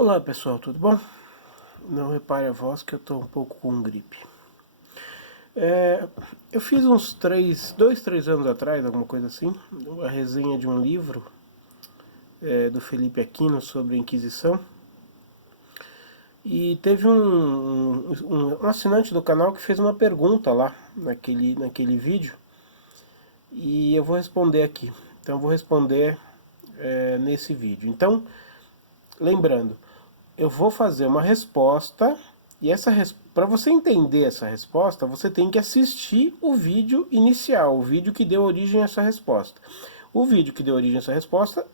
Olá pessoal, tudo bom? Não repare a voz que eu estou um pouco com gripe. Eu fiz uns 2, 3 anos atrás, alguma coisa assim, uma resenha de um livro do Felipe Aquino sobre a Inquisição. E teve um assinante do canal que fez uma pergunta lá naquele vídeo. E eu vou responder aqui. Então eu vou responder nesse vídeo. Então, lembrando, eu vou fazer uma resposta e para você entender essa resposta, você tem que assistir o vídeo inicial, o vídeo que deu origem a essa resposta. O vídeo que deu origem a essa resposta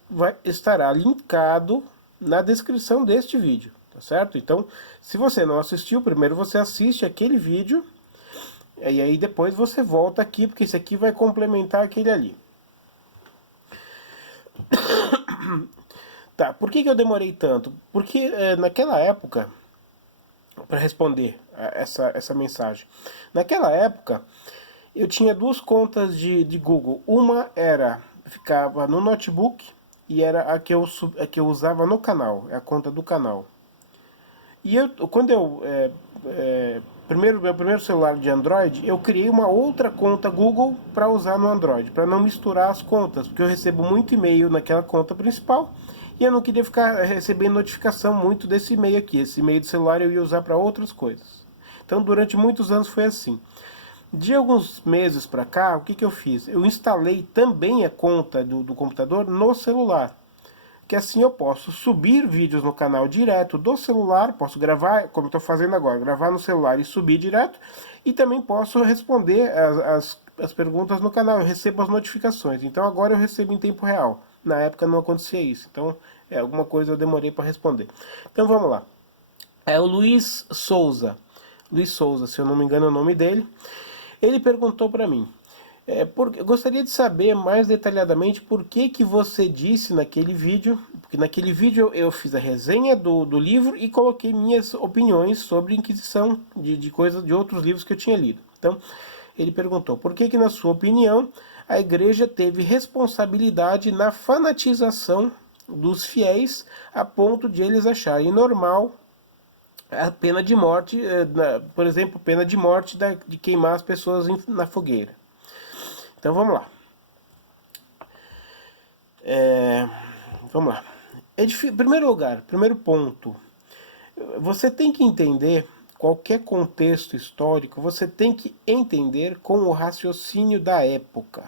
estará linkado na descrição deste vídeo, tá certo? Então, se você não assistiu, primeiro você assiste aquele vídeo e aí depois você volta aqui, porque esse aqui vai complementar aquele ali. Tá, por que eu demorei tanto? Porque naquela época, para responder essa mensagem, naquela época eu tinha duas contas de Google. Uma ficava no notebook e era a que eu usava no canal, é a conta do canal. E quando meu primeiro celular de Android, eu criei uma outra conta Google para usar no Android, para não misturar as contas, porque eu recebo muito e-mail naquela conta principal e eu não queria ficar recebendo notificação muito desse e-mail aqui. Esse e-mail do celular eu ia usar para outras coisas. Então, durante muitos anos foi assim. De alguns meses para cá, o que eu fiz? Eu instalei também a conta do computador no celular, que assim eu posso subir vídeos no canal direto do celular, posso gravar, como estou fazendo agora, gravar no celular e subir direto, e também posso responder as perguntas no canal, eu recebo as notificações, então agora eu recebo em tempo real, na época não acontecia isso, então alguma coisa eu demorei para responder. Então vamos lá, é o Luiz Souza, se eu não me engano é o nome dele, ele perguntou para mim, eu gostaria de saber mais detalhadamente por que você disse naquele vídeo, porque naquele vídeo eu fiz a resenha do livro e coloquei minhas opiniões sobre Inquisição, de coisas de outros livros que eu tinha lido. Então, ele perguntou, por que na sua opinião, a igreja teve responsabilidade na fanatização dos fiéis a ponto de eles acharem normal a pena de morte, por exemplo, pena de morte de queimar as pessoas na fogueira. Então vamos lá. Vamos lá. Primeiro lugar, primeiro ponto. Você tem que entender qualquer contexto histórico, você tem que entender com o raciocínio da época.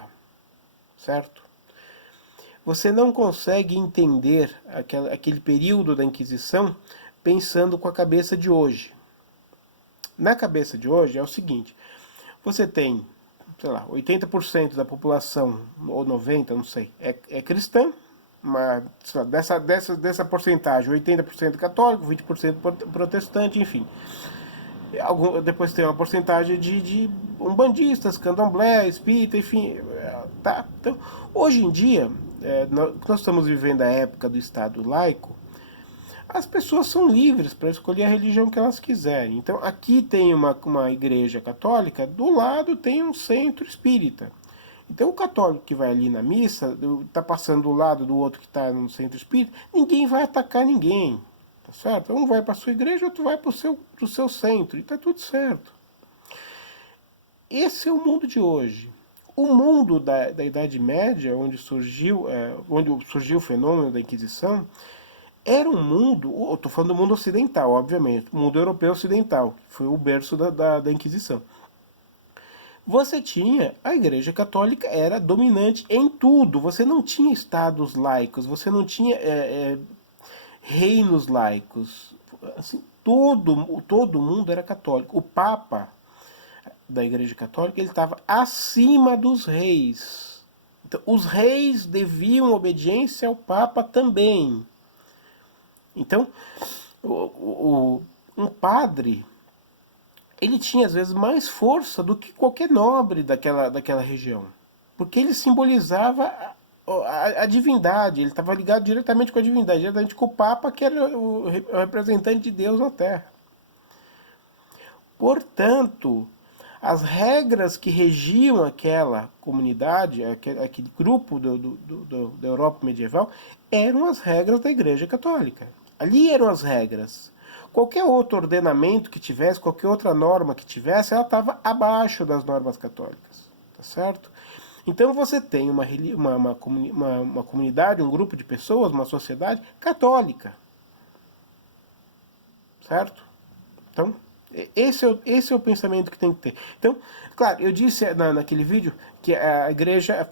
Certo? Você não consegue entender aquele período da Inquisição pensando com a cabeça de hoje. Na cabeça de hoje é o seguinte, você tem, sei lá, 80% da população, ou 90%, não sei, é cristã, dessa porcentagem, 80% católico, 20% protestante, enfim. Depois tem uma porcentagem de umbandistas, candomblé, espírita, enfim. Tá? Então, hoje em dia, nós estamos vivendo a época do Estado laico, as pessoas são livres para escolher a religião que elas quiserem. Então, aqui tem uma igreja católica, do lado tem um centro espírita. Então, o católico que vai ali na missa, está passando do lado do outro que está no centro espírita, ninguém vai atacar ninguém. Tá certo? Um vai para a sua igreja, outro vai para o seu centro. E está tudo certo. Esse é o mundo de hoje. O mundo da Idade Média, onde surgiu o fenômeno da Inquisição, era um mundo, eu estou falando do mundo ocidental, obviamente, o mundo europeu ocidental, que foi o berço da Inquisição. Você tinha, a Igreja Católica era dominante em tudo, você não tinha estados laicos, você não tinha reinos laicos, assim, todo mundo era católico. O Papa da Igreja Católica ele estava acima dos reis. Então, os reis deviam obediência ao Papa também. Então, um padre, ele tinha às vezes mais força do que qualquer nobre daquela região, porque ele simbolizava a divindade, ele estava ligado diretamente com a divindade, diretamente com o Papa, que era o representante de Deus na Terra. Portanto, as regras que regiam aquela comunidade, aquele grupo da Europa medieval, eram as regras da Igreja Católica. Ali eram as regras. Qualquer outro ordenamento que tivesse, qualquer outra norma que tivesse, ela estava abaixo das normas católicas. Tá certo? Então você tem uma comunidade, um grupo de pessoas, uma sociedade católica. Certo? Então, esse é o pensamento que tem que ter. Então, claro, eu disse naquele vídeo que a igreja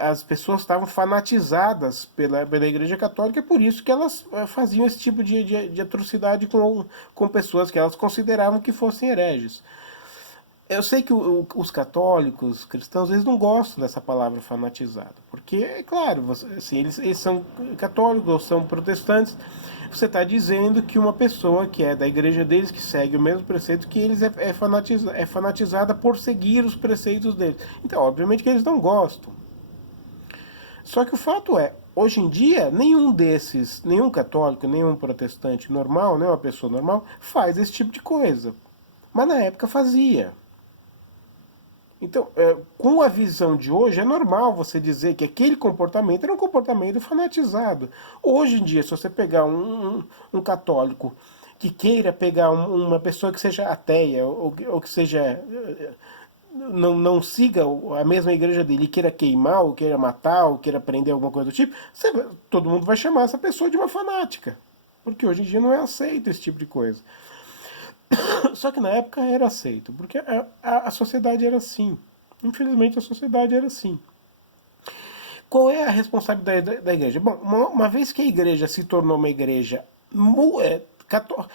as pessoas estavam fanatizadas pela igreja católica, é por isso que elas faziam esse tipo de atrocidade com pessoas que elas consideravam que fossem hereges. Eu sei que os católicos, cristãos, eles não gostam dessa palavra fanatizado, porque, é claro, assim, eles são católicos ou são protestantes, você está dizendo que uma pessoa que é da igreja deles, que segue o mesmo preceito que eles, é fanatizada por seguir os preceitos deles. Então, obviamente que eles não gostam. Só que o fato é, hoje em dia, nenhum católico, nenhum protestante normal, nenhuma pessoa normal, faz esse tipo de coisa. Mas na época fazia. Então, com a visão de hoje, é normal você dizer que aquele comportamento era um comportamento fanatizado. Hoje em dia, se você pegar um católico que queira pegar uma pessoa que seja ateia, ou que seja não siga a mesma igreja dele e queira queimar, ou queira matar, ou queira prender alguma coisa do tipo, todo mundo vai chamar essa pessoa de uma fanática. Porque hoje em dia não é aceito esse tipo de coisa. Só que na época era aceito, porque a sociedade era assim. Infelizmente a sociedade era assim. Qual é a responsabilidade da igreja? Bom, uma vez que a igreja se tornou uma igreja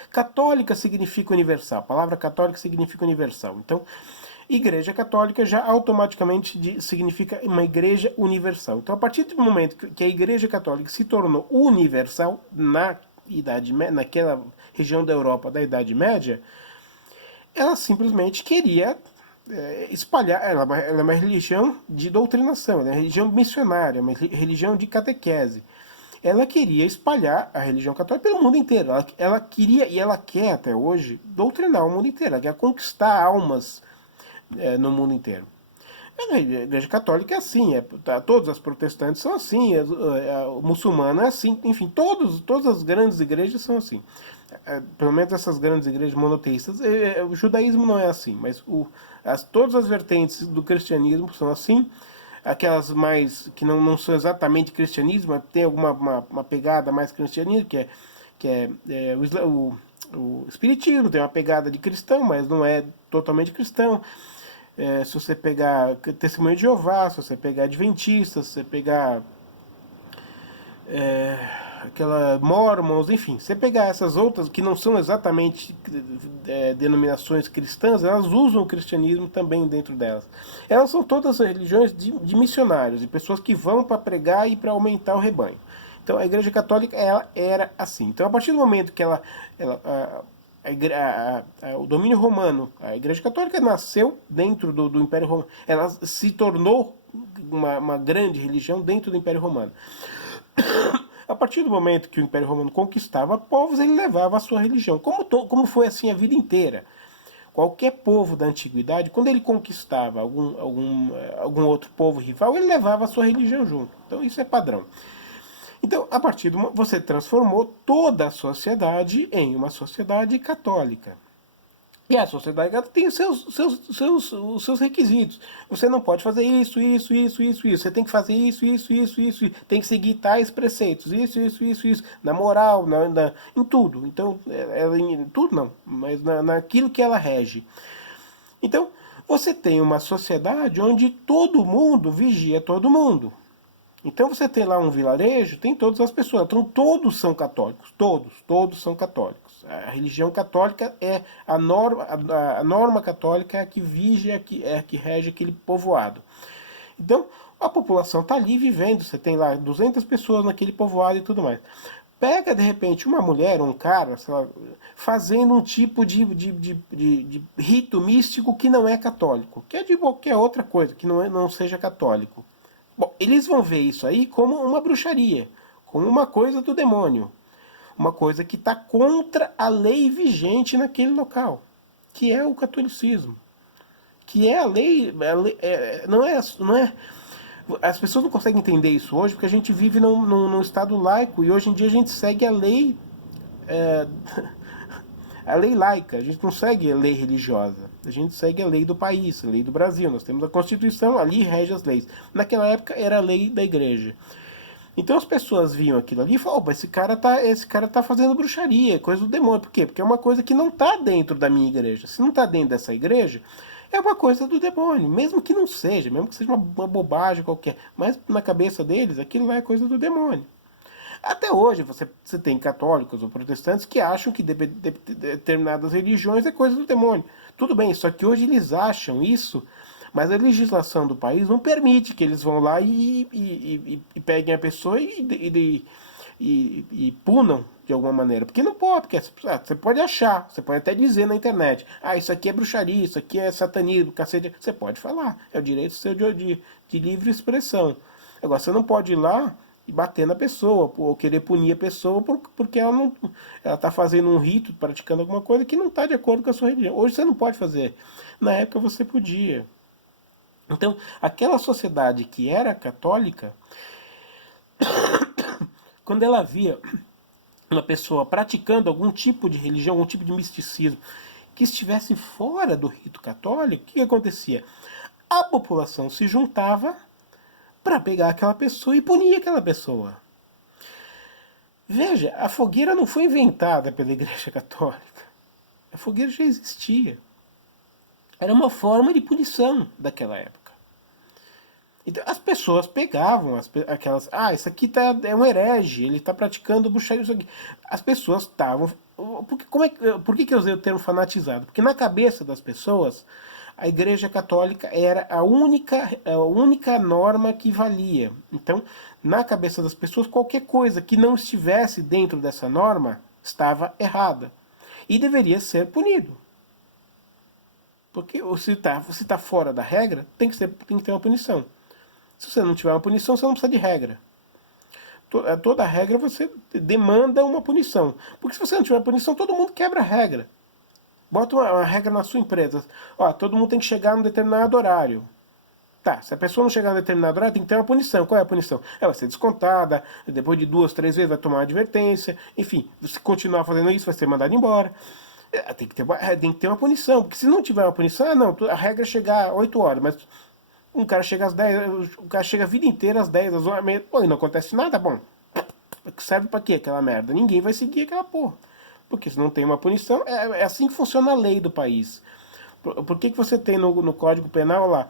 católica, significa universal. A palavra católica significa universal. Então, igreja católica já automaticamente significa uma igreja universal. Então, a partir do momento que a igreja católica se tornou universal naquela região da Europa da Idade Média, ela simplesmente queria espalhar. Ela é uma religião de doutrinação, ela é uma religião missionária, uma religião de catequese. Ela queria espalhar a religião católica pelo mundo inteiro. Ela queria, e ela quer até hoje, doutrinar o mundo inteiro. Ela quer conquistar almas no mundo inteiro. A igreja católica é assim, todas as protestantes são assim, a muçulmana é assim, enfim, todas as grandes igrejas são assim. Pelo menos essas grandes igrejas monoteístas. O judaísmo não é assim, mas todas as vertentes do cristianismo são assim. Aquelas mais que não são exatamente cristianismo, mas tem uma pegada mais cristianismo, que é o espiritismo, tem uma pegada de cristão, mas não é totalmente cristão. Se você pegar Testemunho de Jeová, se você pegar Adventistas, se você pegar aquela Mormons, enfim, se você pegar essas outras que não são exatamente denominações cristãs, elas usam o cristianismo também dentro delas. Elas são todas religiões de missionários, de pessoas que vão para pregar e para aumentar o rebanho. Então a Igreja Católica ela era assim. Então a partir do momento que o domínio romano, a Igreja Católica nasceu dentro do Império Romano. Ela se tornou uma grande religião dentro do Império Romano. A partir do momento que o Império Romano conquistava povos, ele levava a sua religião. Como foi assim a vida inteira. Qualquer povo da antiguidade, quando ele conquistava algum outro povo rival, ele levava a sua religião junto. Então isso é padrão. Então, a partir do você transformou toda a sociedade em uma sociedade católica. E a sociedade católica tem os seus requisitos. Você não pode fazer isso. Você tem que fazer isso. Tem que seguir tais preceitos. Isso. Na moral, em tudo. Então, em tudo não, mas naquilo que ela rege. Então, você tem uma sociedade onde todo mundo vigia todo mundo. Então você tem lá um vilarejo, tem todas as pessoas. Então todos são católicos. Todos são católicos. A religião católica é a norma católica é a que vigia, é a que rege aquele povoado. Então a população está ali vivendo. Você tem lá 200 pessoas naquele povoado e tudo mais. Pega de repente uma mulher ou um cara, sei lá, fazendo um tipo de rito místico que não é católico, que é de qualquer outra coisa, que não seja católico. Bom, eles vão ver isso aí como uma bruxaria, como uma coisa do demônio, uma coisa que está contra a lei vigente naquele local, que é o catolicismo, que é a lei não é As pessoas não conseguem entender isso hoje porque a gente vive num estado laico e hoje em dia a gente segue a lei, é, a lei laica, a gente não segue a lei religiosa, a gente segue a lei do país, a lei do Brasil. Nós temos a Constituição, ali rege as leis. Naquela época era a lei da igreja. Então as pessoas viam aquilo ali e falavam, opa, esse cara tá fazendo bruxaria, coisa do demônio. Por quê? Porque é uma coisa que não está dentro da minha igreja. Se não está dentro dessa igreja, é uma coisa do demônio. Mesmo que não seja, mesmo que seja uma bobagem qualquer. Mas na cabeça deles, aquilo lá é coisa do demônio. Até hoje você tem católicos ou protestantes que acham que determinadas religiões é coisa do demônio. Tudo bem, só que hoje eles acham isso, mas a legislação do país não permite que eles vão lá e peguem a pessoa e punam de alguma maneira. Porque não pode, porque você pode achar, você pode até dizer na internet, isso aqui é bruxaria, isso aqui é satanismo, cacete. Você pode falar, é o direito seu de livre expressão. Agora, você não pode ir lá e bater na pessoa, ou querer punir a pessoa porque ela está fazendo um rito, praticando alguma coisa que não está de acordo com a sua religião. Hoje você não pode fazer. Na época você podia. Então, aquela sociedade que era católica, quando ela via uma pessoa praticando algum tipo de religião, algum tipo de misticismo, que estivesse fora do rito católico, o que acontecia? A população se juntava para pegar aquela pessoa e punir aquela pessoa. Veja, a fogueira não foi inventada pela Igreja Católica. A fogueira já existia. Era uma forma de punição daquela época. Então as pessoas pegavam aquelas. Isso aqui é um herege, ele está praticando bruxaria. Isso aqui. As pessoas estavam. Por que eu usei o termo fanatizado? Porque na cabeça das pessoas, a Igreja Católica era a única norma que valia. Então, na cabeça das pessoas, qualquer coisa que não estivesse dentro dessa norma estava errada e deveria ser punido. Porque se tá fora da regra, tem que ter uma punição. Se você não tiver uma punição, você não precisa de regra. Toda regra você demanda uma punição. Porque se você não tiver punição, todo mundo quebra a regra. Bota uma regra na sua empresa. Todo mundo tem que chegar num determinado horário. Tá, se a pessoa não chegar num determinado horário, tem que ter uma punição. Qual é a punição? Ela vai ser descontada, depois de 2, 3 vezes vai tomar uma advertência. Enfim, se continuar fazendo isso, vai ser mandado embora. Tem que ter uma punição. Porque se não tiver uma punição, a regra é chegar 8 horas, mas um cara chega às 10, o cara chega a vida inteira às 10, às 11, e não acontece nada, bom. Serve pra quê aquela merda? Ninguém vai seguir aquela porra. Porque se não tem uma punição, é assim que funciona a lei do país. Por que você tem no Código Penal lá?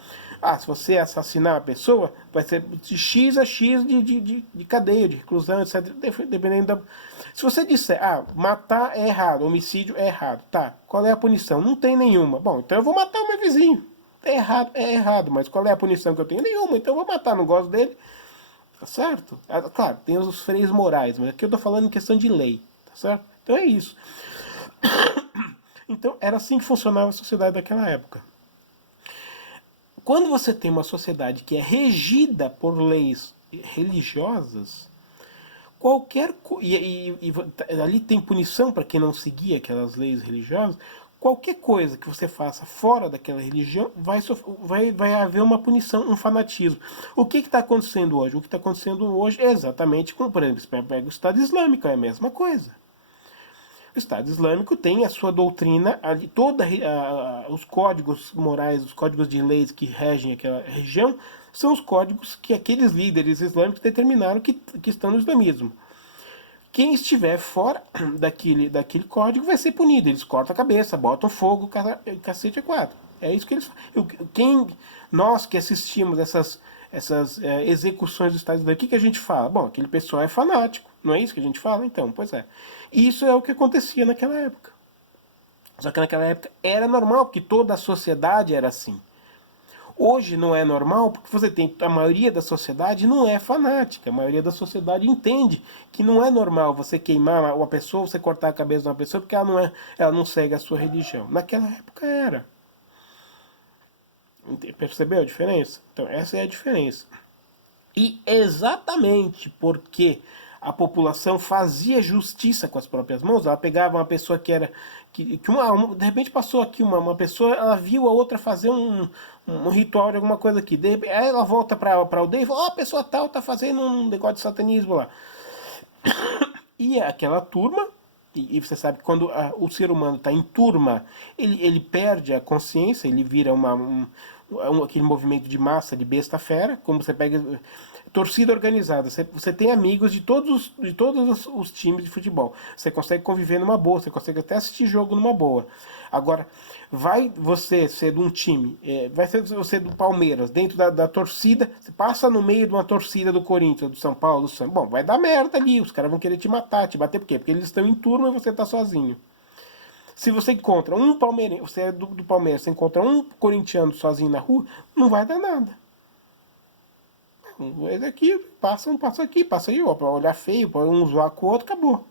Se você assassinar a pessoa, vai ser de X a X de cadeia, de reclusão, etc. Dependendo da. Se você disser, matar é errado, homicídio é errado, tá, qual é a punição? Não tem nenhuma. Bom, então eu vou matar o meu vizinho. É errado, mas qual é a punição que eu tenho? Nenhuma, então eu vou matar, não gosto dele. Tá certo? Claro, tem os freios morais, mas aqui eu tô falando em questão de lei, tá certo? Então é isso. Então era assim que funcionava a sociedade daquela época. Quando você tem uma sociedade que é regida por leis religiosas, e ali tem punição para quem não seguia aquelas leis religiosas, qualquer coisa que você faça fora daquela religião vai haver uma punição, um fanatismo. O que está acontecendo hoje? O que está acontecendo hoje é exatamente como, por exemplo, você pega o Estado Islâmico, é a mesma coisa. O Estado Islâmico tem a sua doutrina, os códigos morais, os códigos de leis que regem aquela região, são os códigos que aqueles líderes islâmicos determinaram que estão no islamismo. Quem estiver fora daquele código vai ser punido. Eles cortam a cabeça, botam fogo, cacete a quatro. É isso que eles fazem. Nós que assistimos essas execuções do Estado Islâmico, o que a gente fala? Bom, aquele pessoal é fanático. Não é isso que a gente fala? Então, pois é. Isso é o que acontecia naquela época. Só que naquela época era normal, porque toda a sociedade era assim. Hoje não é normal porque você tem a maioria da sociedade não é fanática, a maioria da sociedade entende que não é normal você queimar uma pessoa, você cortar a cabeça de uma pessoa porque ela não segue a sua religião. Naquela época era. Percebeu a diferença? Então essa é a diferença. E exatamente porque a população fazia justiça com as próprias mãos. Ela pegava uma pessoa que era... de repente passou aqui uma pessoa, ela viu a outra fazer um ritual de alguma coisa aqui. Aí ela volta para a aldeia e fala, ó, a pessoa tal tá fazendo um negócio de satanismo lá. E aquela turma, e você sabe que quando o ser humano está em turma, ele perde a consciência, ele vira aquele movimento de massa, de besta fera, como você pega torcida organizada, você tem amigos de todos os times de futebol, você consegue conviver numa boa, você consegue até assistir jogo numa boa. Agora, vai você ser de um time, vai ser você do Palmeiras, dentro da torcida, você passa no meio de uma torcida do Corinthians, do São Paulo, do Santos, bom, vai dar merda ali, os caras vão querer te matar, te bater, por quê? Porque eles estão em turma e você está sozinho. Se você encontra um palmeirense, você é do Palmeiras, você encontra um corintiano sozinho na rua, não vai dar nada. Aqui, passa aqui, passa aí, ó, pra olhar feio, pra um zoar com o outro, acabou.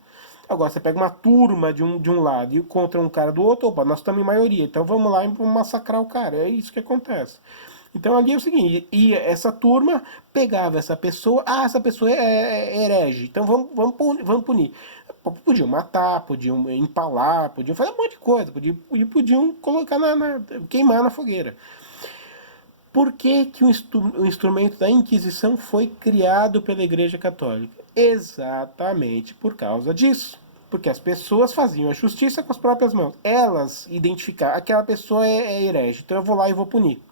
Agora, você pega uma turma de um lado e contra um cara do outro, opa, nós estamos em maioria, então vamos lá e vamos massacrar o cara. É isso que acontece. Então ali é o seguinte, e essa turma pegava essa pessoa, essa pessoa é herege, então vamos punir. Podiam matar, podiam empalar, podiam fazer um monte de coisa, podiam colocar queimar na fogueira. Por que o instrumento da Inquisição foi criado pela Igreja Católica? Exatamente por causa disso. Porque as pessoas faziam a justiça com as próprias mãos. Elas identificavam, aquela pessoa é herege, então eu vou lá e vou punir.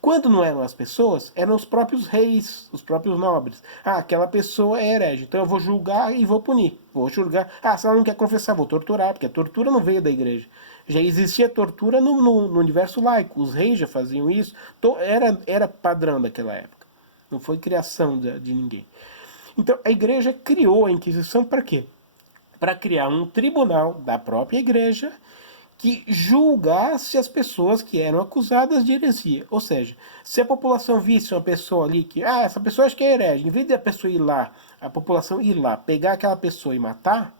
Quando não eram as pessoas, eram os próprios reis, os próprios nobres. Aquela pessoa é herege, então eu vou julgar e vou punir. Vou julgar. Se ela não quer confessar, vou torturar, porque a tortura não veio da igreja. Já existia tortura no universo laico. Os reis já faziam isso. Era padrão daquela época. Não foi criação de ninguém. Então a igreja criou a Inquisição para quê? Para criar um tribunal da própria igreja que julgasse as pessoas que eram acusadas de heresia. Ou seja, se a população visse uma pessoa ali que, essa pessoa acho que é herege, em vez de a pessoa ir lá, a população ir lá, pegar aquela pessoa e matar,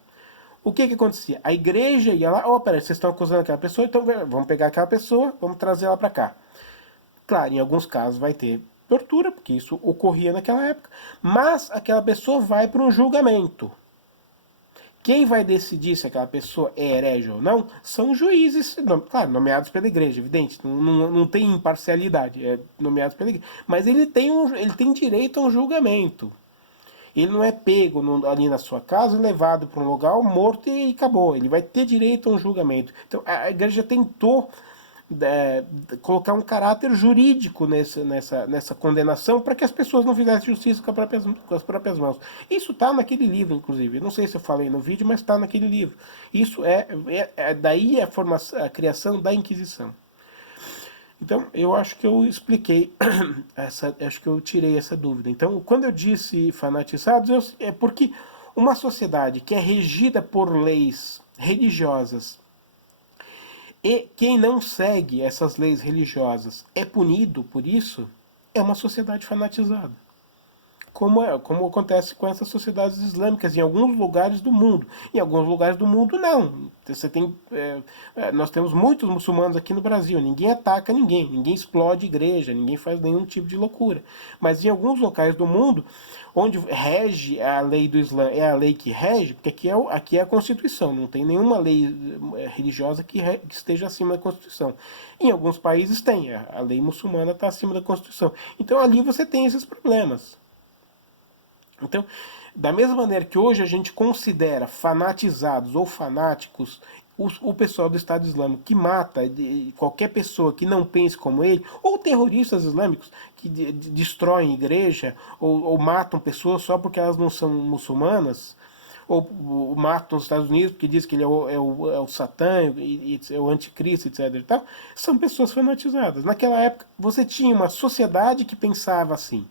o que acontecia? A igreja ia lá, peraí, vocês estão acusando aquela pessoa, então vamos pegar aquela pessoa, vamos trazer ela para cá. Claro, em alguns casos vai ter tortura, porque isso ocorria naquela época, mas aquela pessoa vai para um julgamento. Quem vai decidir se aquela pessoa é herege ou não são juízes, claro, nomeados pela igreja, evidente, não tem imparcialidade, é nomeados pela igreja, mas ele tem direito a um julgamento. Ele não é pego ali na sua casa, levado para um lugar morto e acabou. Ele vai ter direito a um julgamento. Então a igreja tentou colocar um caráter jurídico nessa condenação para que as pessoas não fizessem justiça com as próprias mãos. Isso está naquele livro, inclusive. Não sei se eu falei no vídeo, mas está naquele livro. Isso daí a criação da Inquisição. Então, eu acho que eu expliquei, acho que eu tirei essa dúvida. Então, quando eu disse fanatizados, é porque uma sociedade que é regida por leis religiosas e quem não segue essas leis religiosas é punido por isso, é uma sociedade fanatizada. Como acontece com essas sociedades islâmicas em alguns lugares do mundo. Em alguns lugares do mundo, não. Nós temos muitos muçulmanos aqui no Brasil. Ninguém ataca ninguém explode igreja, ninguém faz nenhum tipo de loucura. Mas em alguns locais do mundo, onde rege a lei do Islã, é a lei que rege, porque aqui é a Constituição, não tem nenhuma lei religiosa que esteja acima da Constituição. Em alguns países tem, a lei muçulmana está acima da Constituição. Então ali você tem esses problemas. Então, da mesma maneira que hoje a gente considera fanatizados ou fanáticos o pessoal do Estado Islâmico que mata qualquer pessoa que não pense como ele, ou terroristas islâmicos que destroem igreja ou matam pessoas só porque elas não são muçulmanas, ou matam os Estados Unidos porque diz que ele é o Satã, é o anticristo, etc. E tal, são pessoas fanatizadas. Naquela época você tinha uma sociedade que pensava assim.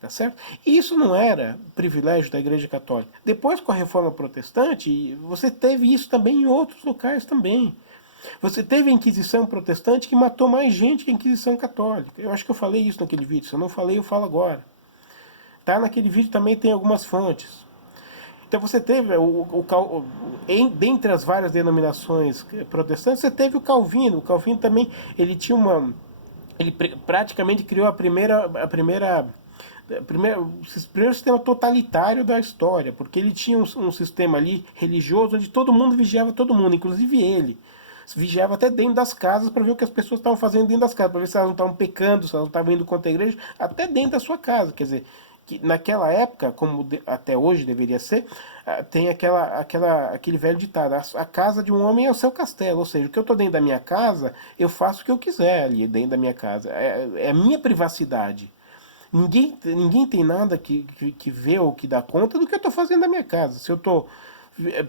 Tá certo? E isso não era privilégio da Igreja Católica. Depois, com a Reforma Protestante, você teve isso também em outros locais também. Você teve a Inquisição Protestante que matou mais gente que a Inquisição Católica. Eu acho que eu falei isso naquele vídeo. Se eu não falei, eu falo agora. Tá? Naquele vídeo também tem algumas fontes. Então você teve, dentre as várias denominações protestantes, você teve o Calvino. O Calvino também, ele praticamente criou a primeira Primeiro sistema totalitário da história, porque ele tinha um sistema ali religioso onde todo mundo vigiava todo mundo, inclusive ele. Vigiava até dentro das casas para ver o que as pessoas estavam fazendo dentro das casas, para ver se elas não estavam pecando, se elas não estavam indo contra a igreja, até dentro da sua casa. Quer dizer, que naquela época, como até hoje deveria ser, tem aquele velho ditado: a casa de um homem é o seu castelo. Ou seja, o que eu estou dentro da minha casa, eu faço o que eu quiser ali dentro da minha casa. É a minha privacidade. Ninguém tem nada que vê ou que dá conta do que eu estou fazendo na minha casa. Se eu estou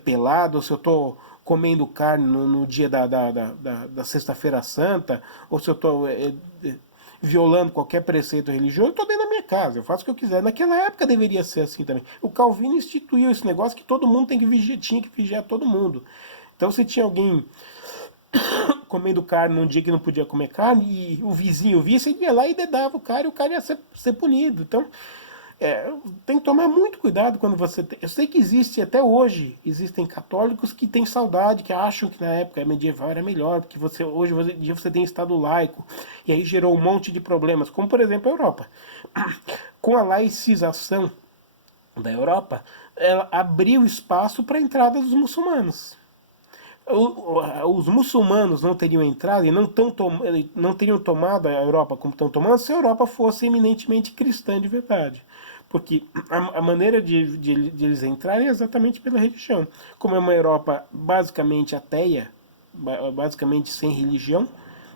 pelado, ou se eu estou comendo carne no dia da Sexta-feira Santa, ou se eu estou violando qualquer preceito religioso, eu estou dentro da minha casa, eu faço o que eu quiser. Naquela época deveria ser assim também. O Calvino instituiu esse negócio que todo mundo tinha que vigiar todo mundo. Então, se tinha alguém comendo carne num dia que não podia comer carne e o vizinho visse, ele ia lá e dedava o cara e o cara ia ser punido. Então, tem que tomar muito cuidado quando você tem. Eu sei que existe, até hoje, existem católicos que têm saudade, que acham que na época medieval era melhor, porque hoje em dia você tem Estado laico, e aí gerou um monte de problemas, como por exemplo a Europa. Com a laicização da Europa, ela abriu espaço para a entrada dos muçulmanos. Os muçulmanos não teriam entrado e não teriam tomado a Europa como estão tomando se a Europa fosse eminentemente cristã de verdade. Porque a maneira de eles entrarem é exatamente pela religião. Como é uma Europa basicamente ateia, basicamente sem religião,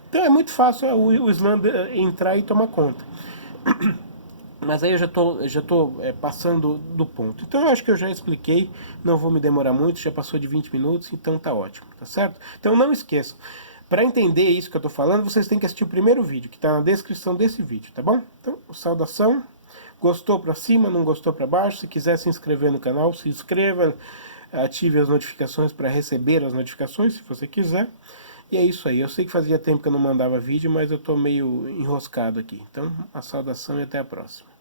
então é muito fácil o Islã entrar e tomar conta. Mas aí eu já tô passando do ponto. Então eu acho que eu já expliquei, não vou me demorar muito, já passou de 20 minutos, então tá ótimo, tá certo? Então não esqueçam, para entender isso que eu tô falando, vocês têm que assistir o primeiro vídeo, que tá na descrição desse vídeo, tá bom? Então, saudação, gostou para cima, não gostou para baixo, se quiser se inscrever no canal, se inscreva, ative as notificações para receber as notificações, se você quiser. E é isso aí, eu sei que fazia tempo que eu não mandava vídeo, mas eu tô meio enroscado aqui. Então, a saudação e até a próxima.